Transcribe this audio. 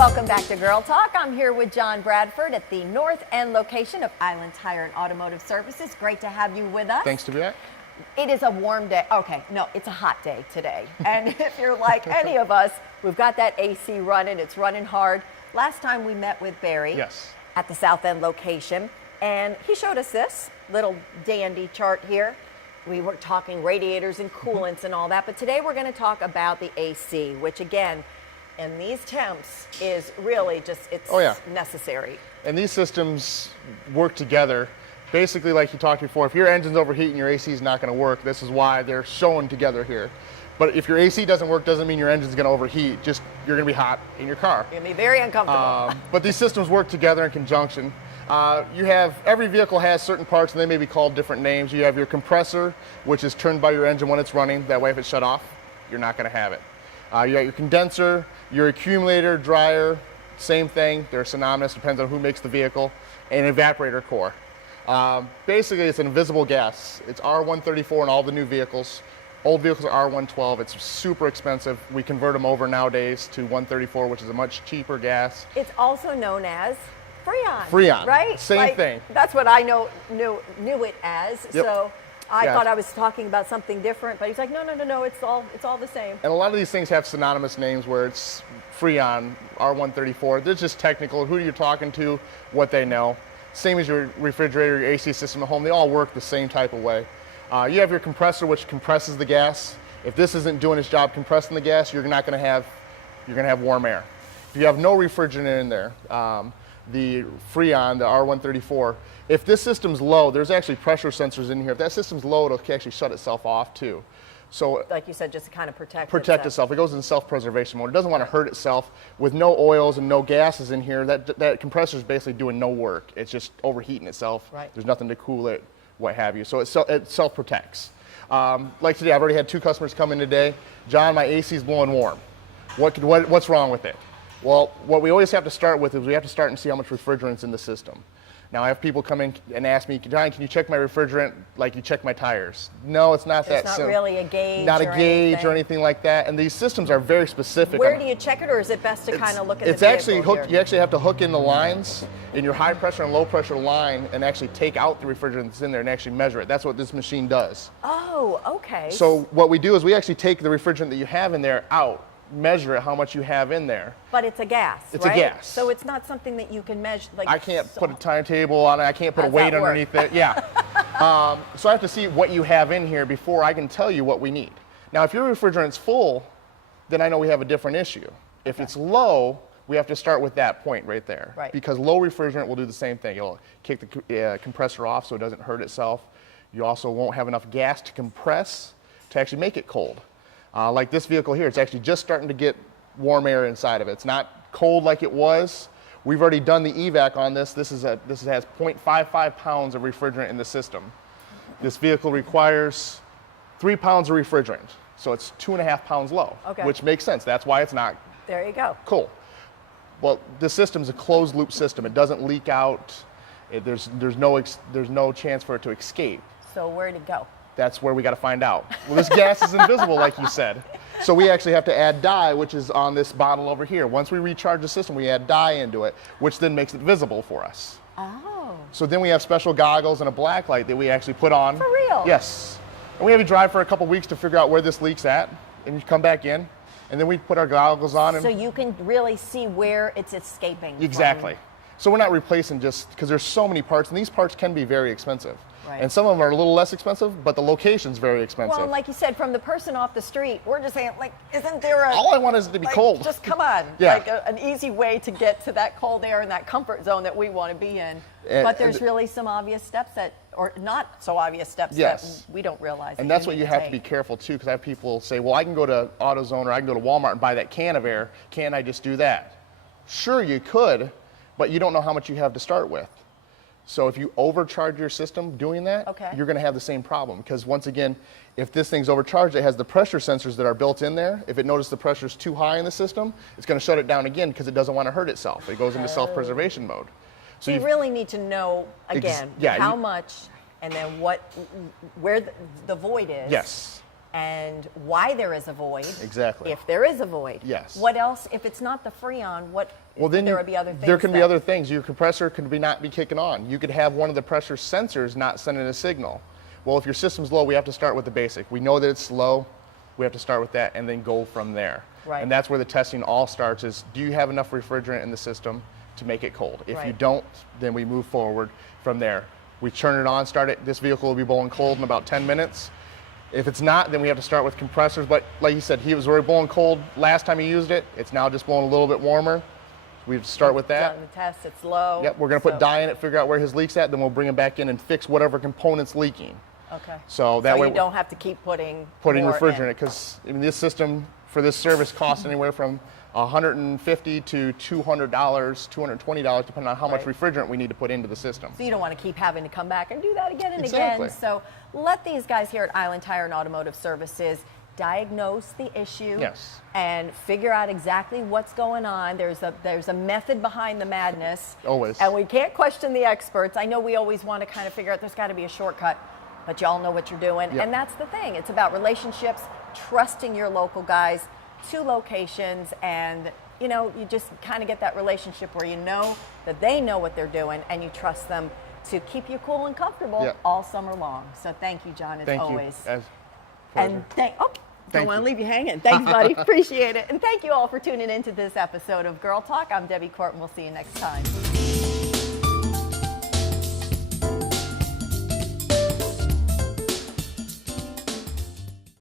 Welcome back to Girl Talk. I'm here with John Bradford at the North End location of Island Tire and Automotive Services. Great to have you with us. Thanks to be back. It is a warm day. Okay, no, it's a hot day today. And if you're like any of us, we've got that AC running. It's running hard. Last time we met with Barry at the South End location, and he showed us this little dandy chart here. We were talking radiators and coolants and all that, but today we're going to talk about the AC, which again, in these temps is really just, it's necessary. And these systems work together. Basically, like you talked before, if your engine's overheating, your AC is not going to work. This is why they're shown together here. But if your AC doesn't work, doesn't mean your engine's going to overheat. Just you're going to be hot in your car. You're going to be very uncomfortable. But these systems work together in conjunction. Every vehicle has certain parts, and they may be called different names. You have your compressor, which is turned by your engine when it's running. That way, if it's shut off, you're not going to have it. You got your condenser, your accumulator, dryer, same thing. They're synonymous, depends on who makes the vehicle, and evaporator core. Basically, it's an invisible gas. It's R134 in all the new vehicles. Old vehicles are R112. It's super expensive. We convert them over nowadays to 134, which is a much cheaper gas. It's also known as Freon. Freon, right? Same thing. That's what I knew it as. Yep. So I thought I was talking about something different, but he's like, no, it's all the same. And a lot of these things have synonymous names where it's Freon, R134. They're just technical. Who you're talking to, what they know. Same as your refrigerator, your AC system at home. They all work the same type of way. You have your compressor, which compresses the gas. If this isn't doing its job compressing the gas, you're going to have warm air. If you have no refrigerant in there, the Freon, the R134, if this system's low, there's actually pressure sensors in here. If that system's low, it'll actually shut itself off too. So, like you said, just to kind of protect itself. It goes in self-preservation mode. It doesn't want to hurt itself. With no oils and no gases in here, that compressor is basically doing no work. It's just overheating itself. Right. There's nothing to cool it, what have you. So it self-protects. Like today, I've already had 2 customers come in today. John, my AC's blowing warm. What's wrong with it? Well, what we always have to start with is we have to start and see how much refrigerant's in the system. Now, I have people come in and ask me, John, can you check my refrigerant like you check my tires? No, it's not that simple. It's not really a gauge. Not a gauge or anything like that. And these systems are very specific. Where do you check it, or is it best to kind of look at the vehicle actually hooked. You actually have to hook in the lines in your high pressure and low pressure line and actually take out the refrigerant that's in there and actually measure it. That's what this machine does. Oh, okay. So what we do is we actually take the refrigerant that you have in there out, measure it, how much you have in there. But it's a gas, It's right? a gas. So it's not something that you can measure. Like, I can't put a timetable on it. I can't put a weight underneath it. Yeah. So I have to see what you have in here before I can tell you what we need. Now, if your refrigerant's full, then I know we have a different issue. If it's low, we have to start with that point right there. Right. Because low refrigerant will do the same thing. It'll kick the compressor off so it doesn't hurt itself. You also won't have enough gas to compress to actually make it cold. Like this vehicle here, it's actually just starting to get warm air inside of it. It's not cold like it was. We've already done the evac on this. This has 0.55 pounds of refrigerant in the system. This vehicle requires 3 pounds of refrigerant, so it's 2.5 pounds low, which makes sense. That's why it's not There you go. cool. Well, this system's a closed loop system. It doesn't leak out. There's no chance for it to escape. So where'd it go? That's where we got to find out. Well, this gas is invisible, like you said. So we actually have to add dye, which is on this bottle over here. Once we recharge the system, we add dye into it, which then makes it visible for us. Oh. So then we have special goggles and a black light that we actually put on. For real? Yes. And we have you drive for a couple weeks to figure out where this leak's at, and you come back in, and then we put our goggles on. And so you can really see where it's escaping. Exactly. So we're not replacing just, because there's so many parts, and these parts can be very expensive. Right. And some of them are a little less expensive, but the location's very expensive. Well, and like you said, from the person off the street, we're just saying, like, isn't there a... All I want is it to be cold. Just come on. Yeah. Like an easy way to get to that cold air and that comfort zone that we want to be in. But there's really some obvious steps that, or not so obvious steps that we don't realize. And that's what you have to be careful too, because I have people say, well, I can go to AutoZone or I can go to Walmart and buy that can of air. Can't I just do that? Sure, you could, but you don't know how much you have to start with. So if you overcharge your system doing that, you're going to have the same problem. Because once again, if this thing's overcharged, it has the pressure sensors that are built in there. If it notices the pressure is too high in the system, it's going to shut it down again because it doesn't want to hurt itself. It goes into self-preservation mode. So you really need to know, again, how much and then where the void is. Yes. and why there is a void. Exactly. If there is a void. Yes. What else? If it's not the Freon, then there would be other things. There can be other things. Your compressor could not be kicking on. You could have one of the pressure sensors not sending a signal. Well, if your system's low, we have to start with the basic. We know that it's low. We have to start with that and then go from there. Right. And that's where the testing all starts is, do you have enough refrigerant in the system to make it cold? If you don't, then we move forward from there. We turn it on, start it. This vehicle will be blowing cold in about 10 minutes. If it's not, then we have to start with compressors. But like you said, he was already blowing cold last time he used it. It's now just blowing a little bit warmer. We have to start with that. Done the test, it's low. Yep, we're going to put dye in it, figure out where his leak's at, then we'll bring him back in and fix whatever component's leaking. Okay. So that way you don't have to keep putting refrigerant, because this system for this service costs anywhere from $150 to $200, $220, depending on how much refrigerant we need to put into the system. So you don't want to keep having to come back and do that again and Exactly. again. So let these guys here at Island Tire and Automotive Services diagnose the issue and figure out exactly what's going on. There's a method behind the madness. Always. And we can't question the experts. I know we always want to kind of figure out there's got to be a shortcut, but y'all know what you're doing. Yep. And that's the thing. It's about relationships, trusting your local guys, 2 locations, and you just kind of get that relationship where you know that they know what they're doing and you trust them to keep you cool and comfortable all summer long. So thank you, John, as always. Thank you. Don't want to leave you hanging. Thanks, buddy. Appreciate it. And thank you all for tuning into this episode of Girl Talk. I'm Debbie Court, and we'll see you next time.